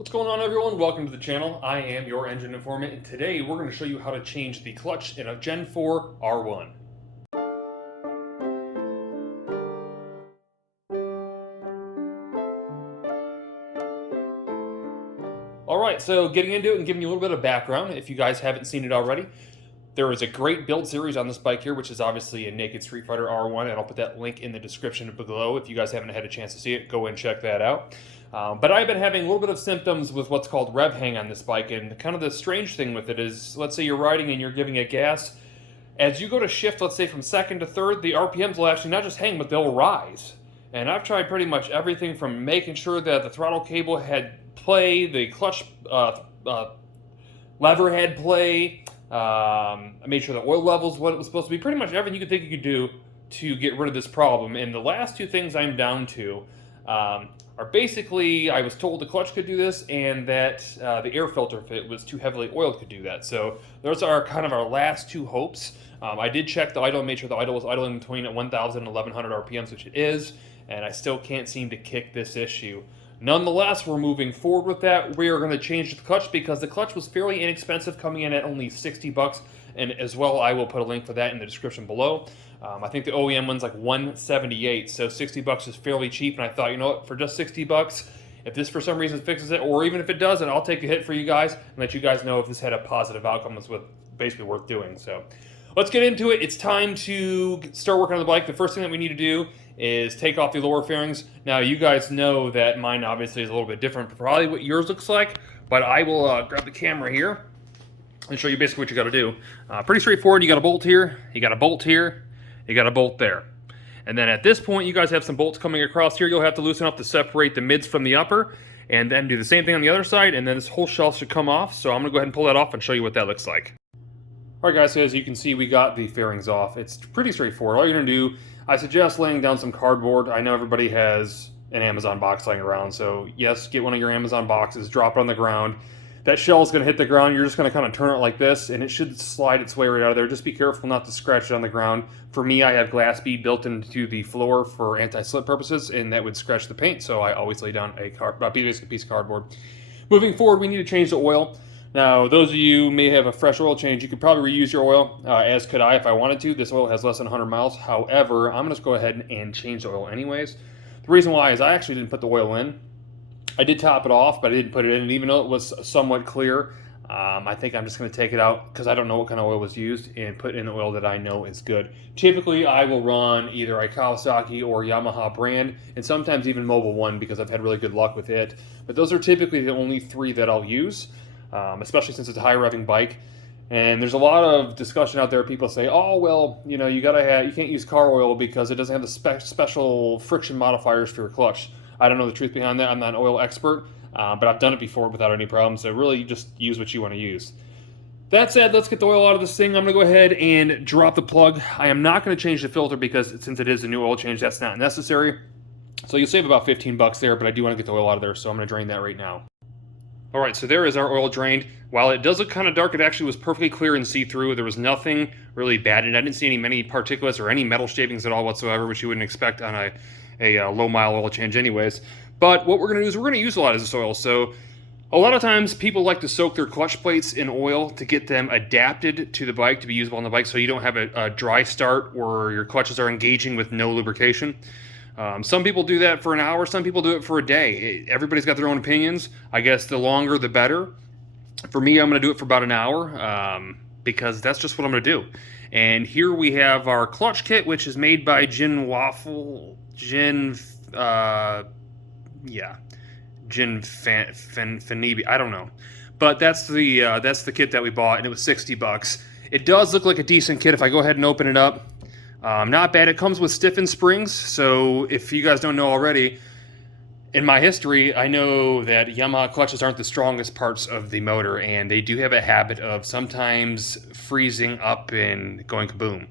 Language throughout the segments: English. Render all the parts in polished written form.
What's going on, everyone? Welcome to the channel. I am your engine informant, and today we're going to show you how to change the clutch in a Gen 4 R1. Alright, so getting into it and giving you a little bit of background, if you guys haven't seen it already, there is a great build series on this bike here, which is obviously a Naked Street Fighter R1, and I'll put that link in the description below. If you guys haven't had a chance to see it, go and check that out. But I've been having a little bit of symptoms with what's called rev hang on this bike, and kind of the strange thing with it is, let's say you're riding and you're giving it gas. As you go to shift, let's say from second to third, the RPMs will actually not just hang, but they'll rise. And I've tried pretty much everything from making sure that the throttle cable had play, the clutch lever had play, I made sure the oil level's what it was supposed to be, pretty much everything you could think you could do to get rid of this problem. And the last two things I'm down to are basically, I was told the clutch could do this, and that the air filter, if it was too heavily oiled, could do that. So those are kind of our last two hopes. I did check the idle and made sure the idle was idling between at 1,000 and 1,100 RPMs, which it is, and I still can't seem to kick this issue. Nonetheless, we're moving forward with that. We are going to change the clutch because the clutch was fairly inexpensive, coming in at only 60 bucks. And as well, I will put a link for that in the description below. I think the OEM one's like 178, so 60 bucks is fairly cheap. And I thought, you know what, for just 60 bucks, if this for some reason fixes it, or even if it doesn't, I'll take a hit for you guys and let you guys know if this had a positive outcome. It's basically worth doing. So let's get into it. It's time to start working on the bike. The first thing that we need to do is take off the lower fairings. Now, you guys know that mine obviously is a little bit different, probably what yours looks like, but I will grab the camera here and show you basically what you got to do. Pretty straightforward. You got a bolt here, you got a bolt here, you got a bolt there. And then at this point, you guys have some bolts coming across here. You'll have to loosen up to separate the mids from the upper, and then do the same thing on the other side, and then this whole shelf should come off. So I'm going to go ahead and pull that off and show you what that looks like. Alright guys, so as you can see, we got the fairings off. It's pretty straightforward. All you're going to do, I suggest laying down some cardboard. I know everybody has an Amazon box laying around, so yes, get one of your Amazon boxes, drop it on the ground. That shell is going to hit the ground. You're just going to kind of turn it like this, and it should slide its way right out of there. Just be careful not to scratch it on the ground. For me, I have glass bead built into the floor for anti-slip purposes, and that would scratch the paint, so I always lay down a piece of cardboard. Moving forward, we need to change the oil. Now, those of you who may have a fresh oil change, you could probably reuse your oil, as could I if I wanted to. This oil has less than 100 miles. However, I'm going to go ahead and change the oil anyways. The reason why is I actually didn't put the oil in. I did top it off, but I didn't put it in. And even though it was somewhat clear, I think I'm just going to take it out because I don't know what kind of oil was used and put in the oil that I know is good. Typically, I will run either a Kawasaki or Yamaha brand, and sometimes even Mobil 1 because I've had really good luck with it. But those are typically the only three that I'll use. Especially since it's a high revving bike. And there's a lot of discussion out there. People say, oh, well, you know, you can't use car oil because it doesn't have the special friction modifiers for your clutch. I don't know the truth behind that. I'm not an oil expert, but I've done it before without any problem. So really just use what you want to use. That said, let's get the oil out of this thing. I'm going to go ahead and drop the plug. I am not going to change the filter because since it is a new oil change, that's not necessary. So you'll save about 15 bucks there, but I do want to get the oil out of there, so I'm going to drain that right now. Alright, so there is our oil drained. While it does look kind of dark, it actually was perfectly clear and see-through. There was nothing really bad in it. I didn't see many particulates or any metal shavings at all whatsoever, which you wouldn't expect on a low-mile oil change anyways. But what we're going to do is we're going to use a lot of this oil. So a lot of times people like to soak their clutch plates in oil to get them adapted to the bike, to be usable on the bike, so you don't have a dry start or your clutches are engaging with no lubrication. Some people do that for an hour, some people do it for a day. Everybody's got their own opinions. I guess the longer the better. For me, I'm going to do it for about an hour because that's just what I'm going to do. And here we have our clutch kit, which is made by Fenibi. I don't know. But that's the kit that we bought, and it was 60 bucks. It does look like a decent kit if I go ahead and open it up. Not bad. It comes with stiffened springs, so if you guys don't know already, in my history, I know that Yamaha clutches aren't the strongest parts of the motor, and they do have a habit of sometimes freezing up and going kaboom.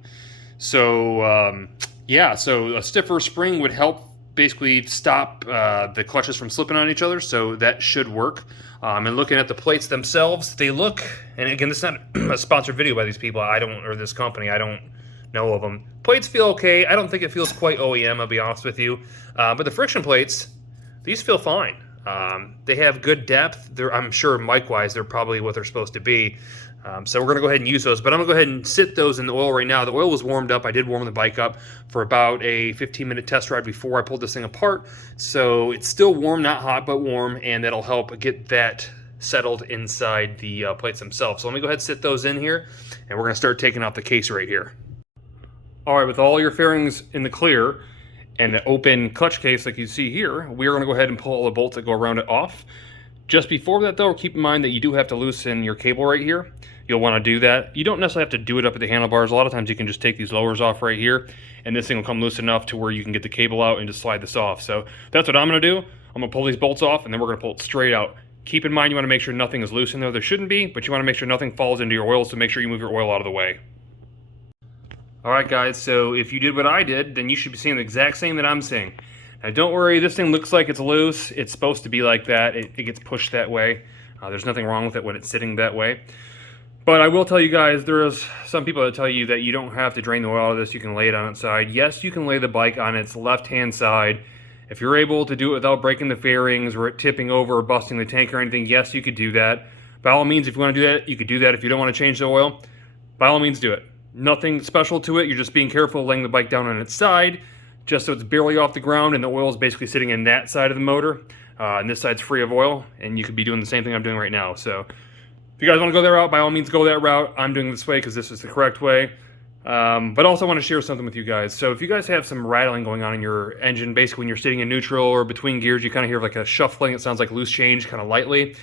So, yeah, so a stiffer spring would help basically stop the clutches from slipping on each other, so that should work. And looking at the plates themselves, they look, and again, this is not a sponsored video by these people, or this company, I don't know of them. Plates feel okay. I don't think it feels quite OEM, I'll be honest with you. But the friction plates, these feel fine. They have good depth. I'm sure mic-wise they're probably what they're supposed to be. So we're going to go ahead and use those, but I'm going to go ahead and sit those in the oil right now. The oil was warmed up. I did warm the bike up for about a 15-minute test ride before I pulled this thing apart. So it's still warm, not hot, but warm, and that'll help get that settled inside the plates themselves. So let me go ahead and sit those in here, and we're going to start taking off the case right here. All right, with all your fairings in the clear and the open clutch case like you see here, we are going to go ahead and pull all the bolts that go around it off. Just before that though, keep in mind that you do have to loosen your cable right here. You'll want to do that. You don't necessarily have to do it up at the handlebars. A lot of times you can just take these lowers off right here, and this thing will come loose enough to where you can get the cable out and just slide this off. So that's what I'm going to do. I'm going to pull these bolts off, and then we're going to pull it straight out. Keep in mind you want to make sure nothing is loose in there. There shouldn't be, but you want to make sure nothing falls into your oil, so make sure you move your oil out of the way. Alright guys, so if you did what I did, then you should be seeing the exact same that I'm seeing. Now don't worry, this thing looks like it's loose. It's supposed to be like that. It gets pushed that way. There's nothing wrong with it when it's sitting that way. But I will tell you guys, there's some people that tell you that you don't have to drain the oil out of this. You can lay it on its side. Yes, you can lay the bike on its left-hand side. If you're able to do it without breaking the fairings or it tipping over or busting the tank or anything, yes, you could do that. By all means, if you want to do that, you could do that. If you don't want to change the oil, by all means do it. Nothing special to it. You're just being careful laying the bike down on its side, just so it's barely off the ground and the oil is basically sitting in that side of the motor. And this side's free of oil, and you could be doing the same thing I'm doing right now. So if you guys want to go that route, by all means go that route. I'm doing this way because this is the correct way. But also want to share something with you guys. So if you guys have some rattling going on in your engine, basically when you're sitting in neutral or between gears, you kind of hear like a shuffling. It sounds like loose change kind of lightly.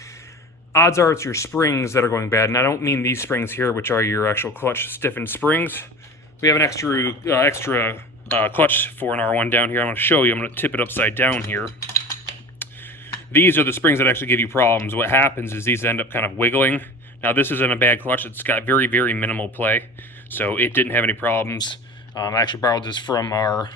Odds are it's your springs that are going bad. And I don't mean these springs here, which are your actual clutch stiffened springs. We have an extra clutch for an R1 down here. I'm going to show you. I'm going to tip it upside down here. These are the springs that actually give you problems. What happens is these end up kind of wiggling. Now this isn't a bad clutch. It's got very, very minimal play. So it didn't have any problems. I actually borrowed this from our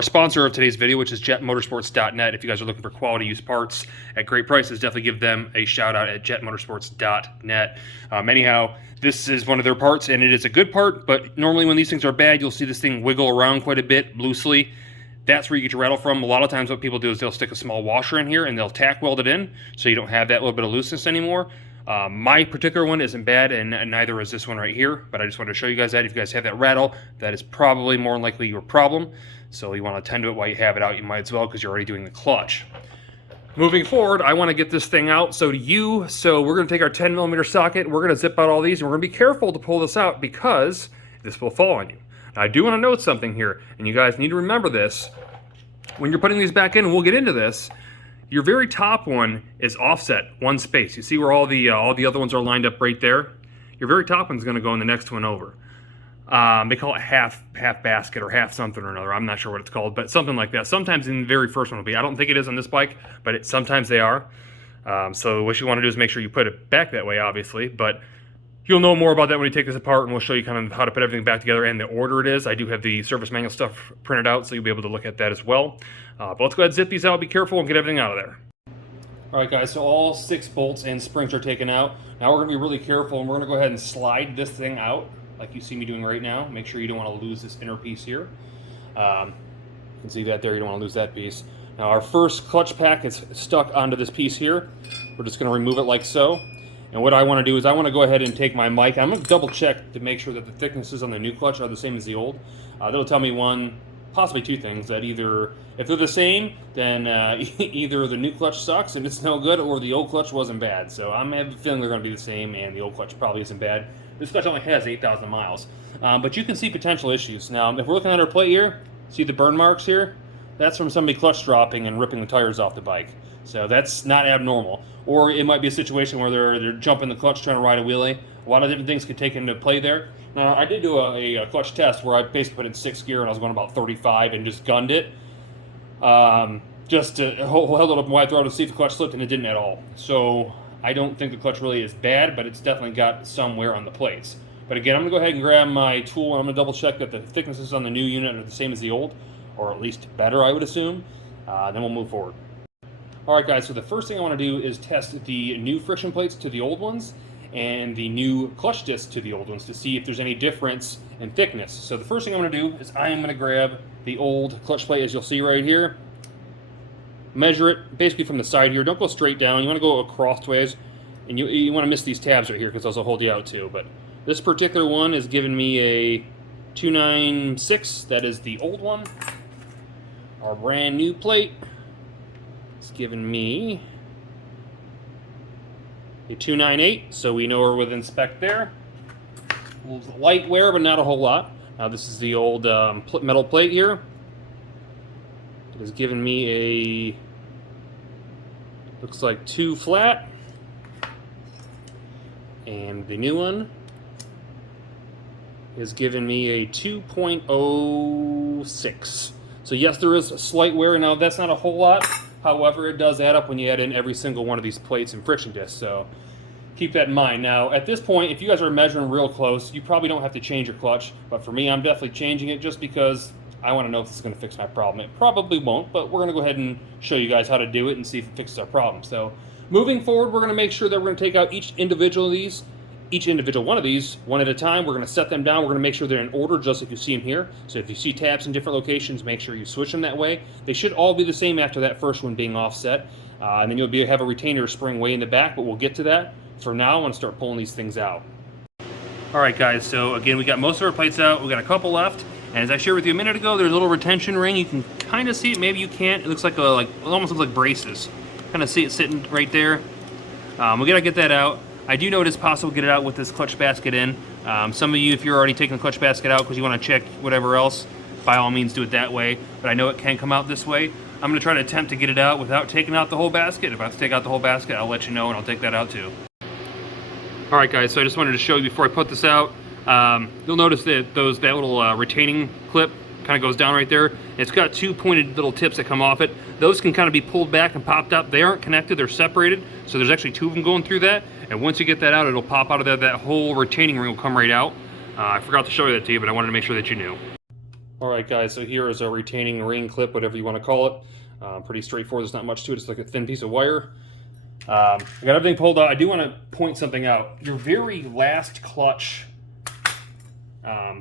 sponsor of today's video, which is jetmotorsports.net. If you guys are looking for quality used parts at great prices, definitely give them a shout out at jetmotorsports.net. Anyhow, this is one of their parts, and it is a good part, but normally when these things are bad, you'll see this thing wiggle around quite a bit loosely. That's where you get your rattle from. A lot of times what people do is they'll stick a small washer in here and they'll tack weld it in so you don't have that little bit of looseness anymore. My particular one isn't bad, and neither is this one right here, but I just wanted to show you guys that if you guys have that rattle, that is probably more than likely your problem. So you want to tend to it while you have it out. You might as well, because you're already doing the clutch. Moving forward, I want to get this thing out, so do you. So we're going to take our 10mm socket, we're going to zip out all these, and we're going to be careful to pull this out because this will fall on you. Now, I do want to note something here, and you guys need to remember this. When you're putting these back in, and we'll get into this, your very top one is offset one space. You see where all the other ones are lined up right there? Your very top one's going to go in the next one over. They call it half basket or half something or another. I'm not sure what it's called, but something like that. Sometimes in the very first one will be. I don't think it is on this bike, but sometimes they are. So what you want to do is make sure you put it back that way, obviously. But you'll know more about that when you take this apart, and we'll show you kind of how to put everything back together and the order it is. I do have the service manual stuff printed out, so you'll be able to look at that as well. But let's go ahead and zip these out. Be careful and get everything out of there. All right, guys, so all 6 bolts and springs are taken out. Now we're going to be really careful, and we're going to go ahead and slide this thing out like you see me doing right now. Make sure you don't want to lose this inner piece here. You can see that there. You don't want to lose that piece. Now our first clutch pack is stuck onto this piece here. We're just going to remove it like so. And what I want to do is I want to go ahead and take my mic. I'm going to double check to make sure that the thicknesses on the new clutch are the same as the old. That'll tell me one, possibly 2 things, that either, if they're the same, then either the new clutch sucks and it's no good, or the old clutch wasn't bad. So I'm having a feeling they're going to be the same, and the old clutch probably isn't bad. This clutch only has 8,000 miles. But you can see potential issues. Now, if we're looking at our plate here, see the burn marks here? That's from somebody clutch dropping and ripping the tires off the bike. So that's not abnormal. Or it might be a situation where they're jumping the clutch trying to ride a wheelie. A lot of different things could take into play there. Now, I did do a clutch test where I basically put it in 6th gear and I was going about 35 and just gunned it. Just to hold it up wide throttle to see if the clutch slipped, and it didn't at all. So I don't think the clutch really is bad, but it's definitely got some wear on the plates. But again, I'm going to go ahead and grab my tool, and I'm going to double check that the thicknesses on the new unit are the same as the old, or at least better, I would assume. Then we'll move forward. Alright guys, so the first thing I want to do is test the new friction plates to the old ones and the new clutch discs to the old ones to see if there's any difference in thickness. So the first thing I'm going to do is I am going to grab the old clutch plate, as you'll see right here. measure it basically from the side here. Don't go straight down. You want to go acrossways, and you want to miss these tabs right here because those will hold you out too. But this particular one is giving me a 296. That is the old one. Our brand new plate is giving me a 298, so we know we're within spec there. A little light wear, but not a whole lot. Now this is the old metal plate here. It has given me a, looks like 2 flat. And the new one is giving me a 2.06. So yes, there is a slight wear. Now that's not a whole lot. However, it does add up when you add in every single one of these plates and friction discs. So keep that in mind. Now, at this point, if you guys are measuring real close, you probably don't have to change your clutch. But for me, I'm definitely changing it just because I want to know if this is going to fix my problem. It probably won't, but we're going to go ahead and show you guys how to do it and see if it fixes our problem. So moving forward, we're going to make sure that we're going to take out each individual one of these, one at a time. We're going to set them down. We're going to make sure they're in order, just like you see them here. So if you see tabs in different locations, make sure you switch them that way. They should all be the same after that first one being offset. And then you'll have a retainer spring way in the back, but we'll get to that. For now, I want to start pulling these things out. All right, guys, so again, we got most of our plates out. We got a couple left. And as I shared with you a minute ago, there's a little retention ring. You can kind of see it. Maybe you can't. It looks like it almost looks like braces. Kind of see it sitting right there. We gotta get that out. I do know it is possible to get it out with this clutch basket in. Some of you, if you're already taking the clutch basket out because you want to check whatever else, by all means do it that way. But I know it can come out this way. I'm going to try to attempt to get it out without taking out the whole basket. If I have to take out the whole basket, I'll let you know and I'll take that out too. All right, guys, so I just wanted to show you before I put this out. You'll notice that that little retaining clip kind of goes down right there. It's got 2 pointed little tips that come off it. Those can kind of be pulled back and popped up. They aren't connected, they're separated. So there's actually 2 of them going through that. And once you get that out, it'll pop out of there. That whole retaining ring will come right out. I forgot to show you that to you, but I wanted to make sure that you knew. All right, guys, so here is a retaining ring clip, whatever you want to call it. Pretty straightforward, there's not much to it. It's like a thin piece of wire. I got everything pulled out. I do want to point something out. Your very last clutch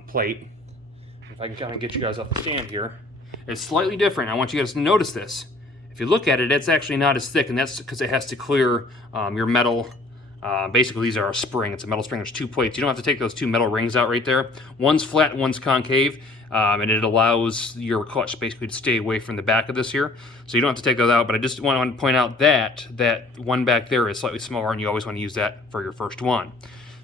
plate, if I can kind of get you guys off the stand here, is slightly different. I want you guys to notice this. If you look at it, it's actually not as thick, and that's because it has to clear your metal. Basically, these are a spring. It's a metal spring. There's 2 plates. You don't have to take those 2 metal rings out right there. One's flat, one's concave, and it allows your clutch basically to stay away from the back of this here. So you don't have to take those out, but I just want to point out that that one back there is slightly smaller, and you always want to use that for your first one.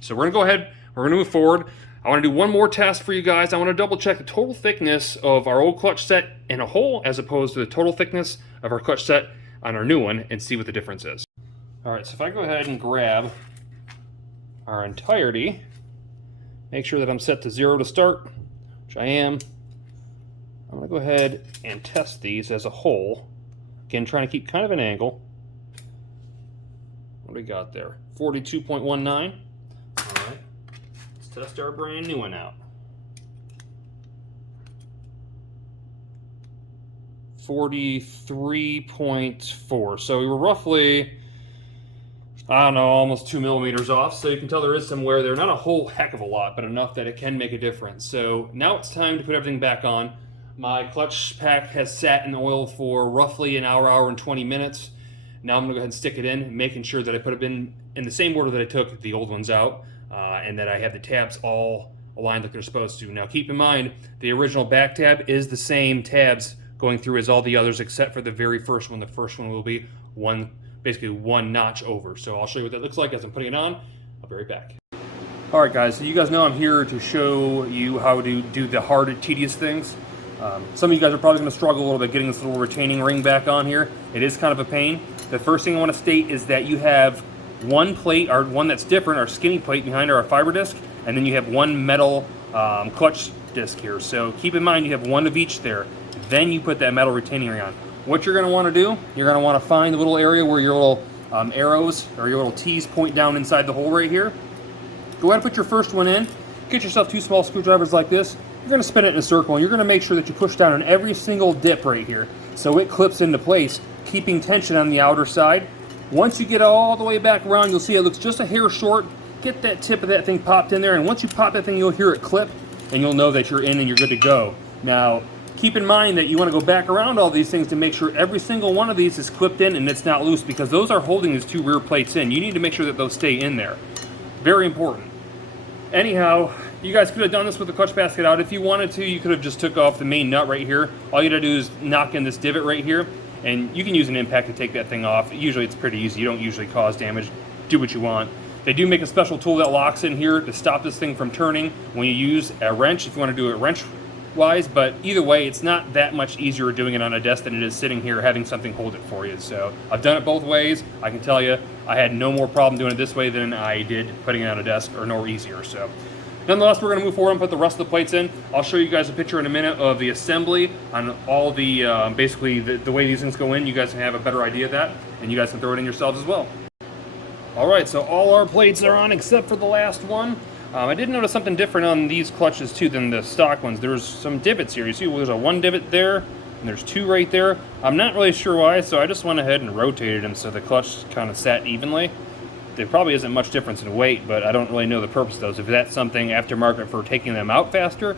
So we're going to go ahead. We're going to move forward. I want to do one more test for you guys. I want to double check the total thickness of our old clutch set in a whole as opposed to the total thickness of our clutch set on our new one and see what the difference is. All right, so if I go ahead and grab our entirety, make sure that I'm set to 0 to start, which I am. I'm going to go ahead and test these as a whole. Again, trying to keep kind of an angle. What do we got there? 42.19. All right, let's test our brand new one out. 43.4. So we were roughly, I don't know, almost 2 millimeters off. So you can tell there is some wear there. Not a whole heck of a lot, but enough that it can make a difference. So now it's time to put everything back on. My clutch pack has sat in oil for roughly an hour, hour and 20 minutes. Now I'm going to go ahead and stick it in, making sure that I put it in the same order that I took the old ones out, and that I have the tabs all aligned like they're supposed to. Now keep in mind, the original back tab is the same tabs going through as all the others except for the very first one. The first one will be basically one notch over. So I'll show you what that looks like as I'm putting it on. I'll be right back. All right, guys, so you guys know I'm here to show you how to do the hard, tedious things. Some of you guys are probably going to struggle a little bit getting this little retaining ring back on here. It is kind of a pain. The first thing I want to state is that you have one plate, or one that's different, our skinny plate behind our fiber disc, and then you have one metal clutch disc here. So keep in mind you have one of each there. Then you put that metal retaining ring on. What you're going to want to do, you're going to want to find the little area where your little arrows or your little T's point down inside the hole right here. Go ahead and put your first one in. Get yourself 2 small screwdrivers like this. You're going to spin it in a circle, and you're going to make sure that you push down on every single dip right here so it clips into place, keeping tension on the outer side. Once you get all the way back around, you'll see it looks just a hair short. Get that tip of that thing popped in there, and once you pop that thing, you'll hear it clip, and you'll know that you're in and you're good to go. Now, keep in mind that you want to go back around all these things to make sure every single one of these is clipped in and it's not loose, because those are holding these two rear plates in. You need to make sure that those stay in there. Very important. Anyhow, you guys could have done this with the clutch basket out. If you wanted to, you could have just took off the main nut right here. All you gotta do is knock in this divot right here, and you can use an impact to take that thing off. Usually it's pretty easy. You don't usually cause damage. Do what you want. They do make a special tool that locks in here to stop this thing from turning when you use a wrench, if you want to do it wrench-wise, but either way, it's not that much easier doing it on a desk than it is sitting here having something hold it for you. So I've done it both ways. I can tell you I had no more problem doing it this way than I did putting it on a desk, or no easier. So nonetheless, we're going to move forward and put the rest of the plates in. I'll show you guys a picture in a minute of the assembly on all the, basically the way these things go in. You guys can have a better idea of that, and you guys can throw it in yourselves as well. Alright, so all our plates are on except for the last one. I did notice something different on these clutches too than the stock ones. There's some divots here. You see there's a one divot there, and there's two right there. I'm not really sure why, so I just went ahead and rotated them so the clutch kind of sat evenly. There probably isn't much difference in weight, but I don't really know the purpose of those. If that's something aftermarket for taking them out faster,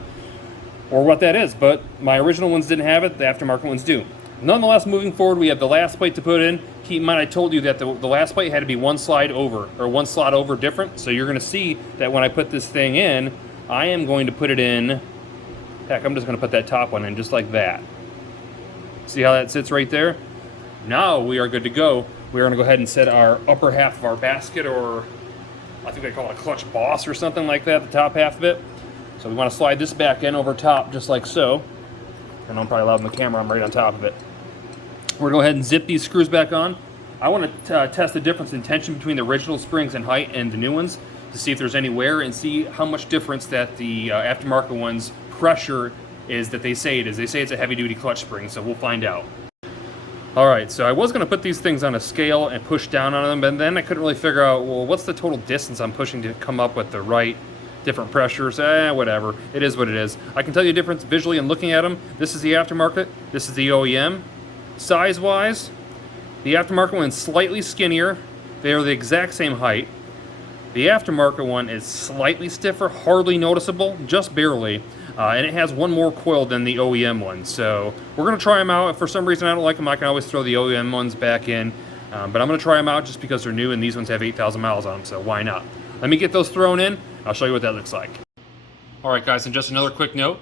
or what that is. But my original ones didn't have it, the aftermarket ones do. Nonetheless, moving forward, we have the last plate to put in. Keep in mind, I told you that the last plate had to be one slide over, or one slot over different. So you're going to see that when I put this thing in, I am going to put it in, heck, I'm just going to put that top one in just like that. See how that sits right there? Now we are good to go. We're going to go ahead and set our upper half of our basket, or I think they call it a clutch boss or something like that, the top half of it. So we want to slide this back in over top just like so. And I'm probably loud in the camera, I'm right on top of it. We're going to go ahead and zip these screws back on. I want to test the difference in tension between the original springs and height and the new ones to see if there's any wear, and see how much difference that the aftermarket ones pressure is that they say it is. They say it's a heavy duty clutch spring, so we'll find out. Alright, so I was going to put these things on a scale and push down on them, but then I couldn't really figure out, well, what's the total distance I'm pushing to come up with the right different pressures. Whatever. It is what it is. I can tell you the difference visually in looking at them. This is the aftermarket. This is the OEM. Size-wise, the aftermarket one is slightly skinnier. They are the exact same height. The aftermarket one is slightly stiffer, hardly noticeable, just barely. And it has one more coil than the OEM one. So we're going to try them out. If for some reason I don't like them, I can always throw the OEM ones back in. But I'm going to try them out just because they're new, and these ones have 8,000 miles on them, so why not? Let me get those thrown in. I'll show you what that looks like. Alright guys, and just another quick note.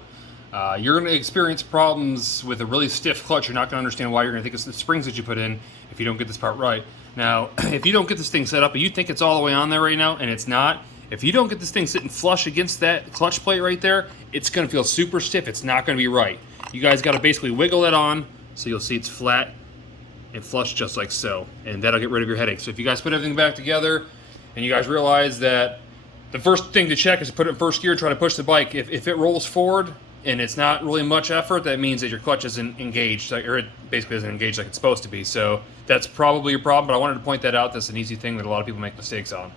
You're going to experience problems with a really stiff clutch. You're not going to understand why. You're going to think it's the springs that you put in if you don't get this part right. Now, if you don't get this thing set up, but you think it's all the way on there right now, and it's not, if you don't get this thing sitting flush against that clutch plate right there, it's going to feel super stiff. It's not going to be right. You guys got to basically wiggle it on so you'll see it's flat and flush just like so, and that'll get rid of your headache. So if you guys put everything back together and you guys realize that the first thing to check is to put it in first gear, try to push the bike. If it rolls forward and it's not really much effort, that means that your clutch isn't engaged, or it basically isn't engaged like it's supposed to be. So that's probably your problem, but I wanted to point that out. That's an easy thing that a lot of people make mistakes on.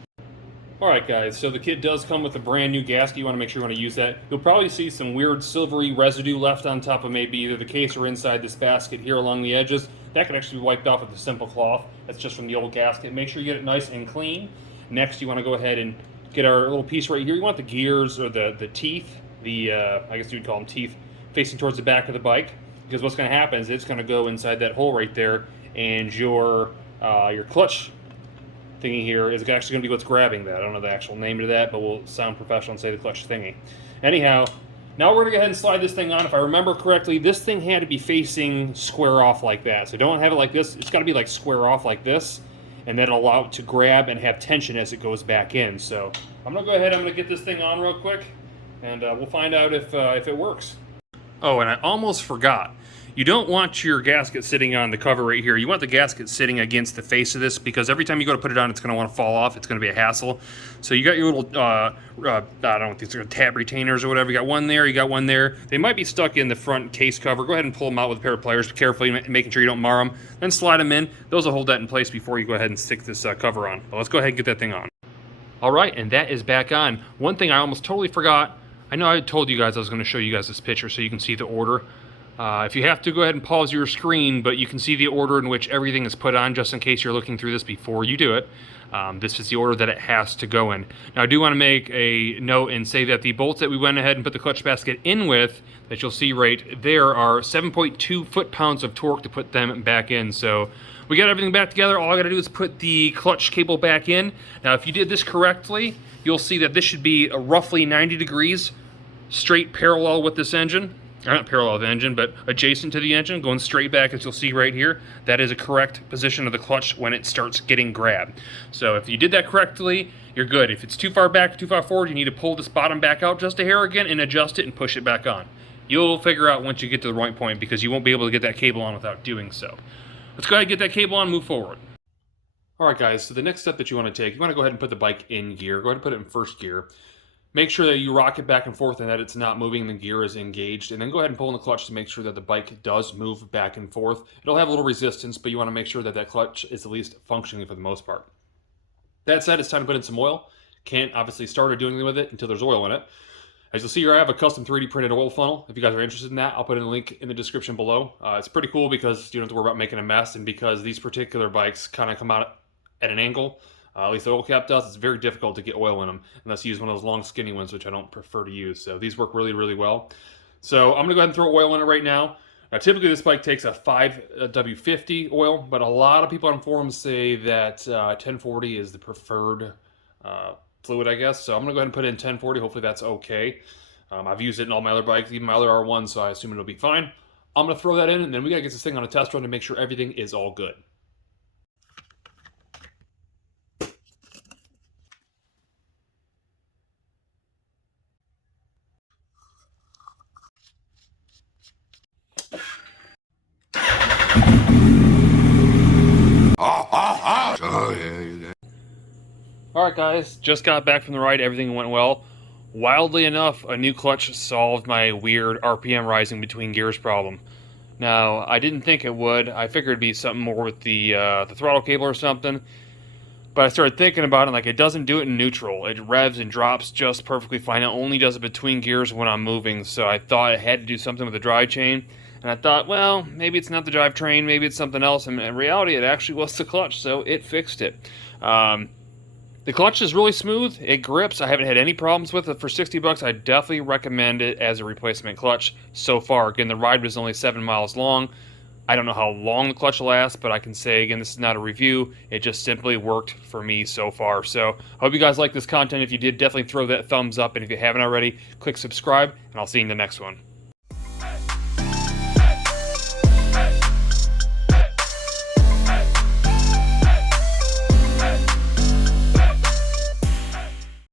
Alright guys, so the kit does come with a brand new gasket. You want to make sure you want to use that. You'll probably see some weird silvery residue left on top of maybe either the case or inside this basket here along the edges. That can actually be wiped off with a simple cloth. That's just from the old gasket. Make sure you get it nice and clean. Next, you want to go ahead and get our little piece right here. You want the gears, or the teeth, I guess you would call them teeth, facing towards the back of the bike, because what's going to happen is it's going to go inside that hole right there, and your clutch thingy here is actually going to be what's grabbing that. I don't know the actual name of that, but we'll sound professional and say the clutch thingy. Anyhow, now we're going to go ahead and slide this thing on. If I remember correctly, this thing had to be facing square off like that. So don't have it like this. It's got to be like square off like this, and that'll allow it to grab and have tension as it goes back in. So I'm going to go ahead, I'm going to get this thing on real quick, and we'll find out if it works. Oh, and I almost forgot. You don't want your gasket sitting on the cover right here. You want the gasket sitting against the face of this, because every time you go to put it on, it's going to want to fall off. It's going to be a hassle. So you got your little, I don't know what these are, tab retainers or whatever. You got one there, you got one there. They might be stuck in the front case cover. Go ahead and pull them out with a pair of pliers carefully, making sure you don't mar them. Then slide them in. Those will hold that in place before you go ahead and stick this cover on. But let's go ahead and get that thing on. All right, and that is back on. One thing I almost totally forgot. I know I told you guys I was going to show you guys this picture so you can see the order. If you have to, go ahead and pause your screen, but you can see the order in which everything is put on, just in case you're looking through this before you do it. This is the order that it has to go in. Now, I do want to make a note and say that the bolts that we went ahead and put the clutch basket in with, that you'll see right there are 7.2 foot-pounds of torque to put them back in. So we got everything back together. All I gotta do is put the clutch cable back in. Now, if you did this correctly, you'll see that this should be roughly 90 degrees straight parallel with this engine. Not parallel with the engine, but adjacent to the engine, going straight back, as you'll see right here. That is a correct position of the clutch when it starts getting grabbed. So if you did that correctly, you're good. If it's too far back, too far forward, you need to pull this bottom back out just a hair again and adjust it and push it back on. You'll figure out once you get to the right point, because you won't be able to get that cable on without doing so. Let's go ahead and get that cable on and move forward. Alright guys, so the next step that you want to take, you want to go ahead and put the bike in gear. Go ahead and put it in first gear. Make sure that you rock it back and forth and that it's not moving, the gear is engaged. And then go ahead and pull in the clutch to make sure that the bike does move back and forth. It'll have a little resistance, but you want to make sure that that clutch is at least functioning for the most part. That said, it's time to put in some oil. Can't obviously start or do anything with it until there's oil in it. As you'll see here, I have a custom 3D printed oil funnel. If you guys are interested in that, I'll put in a link in the description below. It's pretty cool because you don't have to worry about making a mess, and because these particular bikes kind of come out at an angle. At least the oil cap does. It's very difficult to get oil in them unless you use one of those long skinny ones, which I don't prefer to use. So these work really, really well. So I'm going to go ahead and throw oil in it right now. Now typically this bike takes a 5W50 oil, but a lot of people on forums say that 1040 is the preferred fluid, I guess. So I'm going to go ahead and put in 1040. Hopefully that's okay. I've used it in all my other bikes, even my other R1, so I assume it'll be fine. I'm going to throw that in, and then we got to get this thing on a test run to make sure everything is all good. Alright guys, just got back from the ride, everything went well. Wildly enough, a new clutch solved my weird RPM rising between gears problem. Now, I didn't think it would. I figured it'd be something more with the throttle cable or something. But I started thinking about it, like, it doesn't do it in neutral. It revs and drops just perfectly fine. It only does it between gears when I'm moving, so I thought it had to do something with the drive chain. And I thought, well, maybe it's not the drivetrain, maybe it's something else. And in reality, it actually was the clutch, so it fixed it. The clutch is really smooth. It grips. I haven't had any problems with it. For 60 bucks, I definitely recommend it as a replacement clutch so far. Again, the ride was only 7 miles long. I don't know how long the clutch will last, but I can say, again, this is not a review. It just simply worked for me so far. So I hope you guys like this content. If you did, definitely throw that thumbs up. And if you haven't already, click subscribe, and I'll see you in the next one.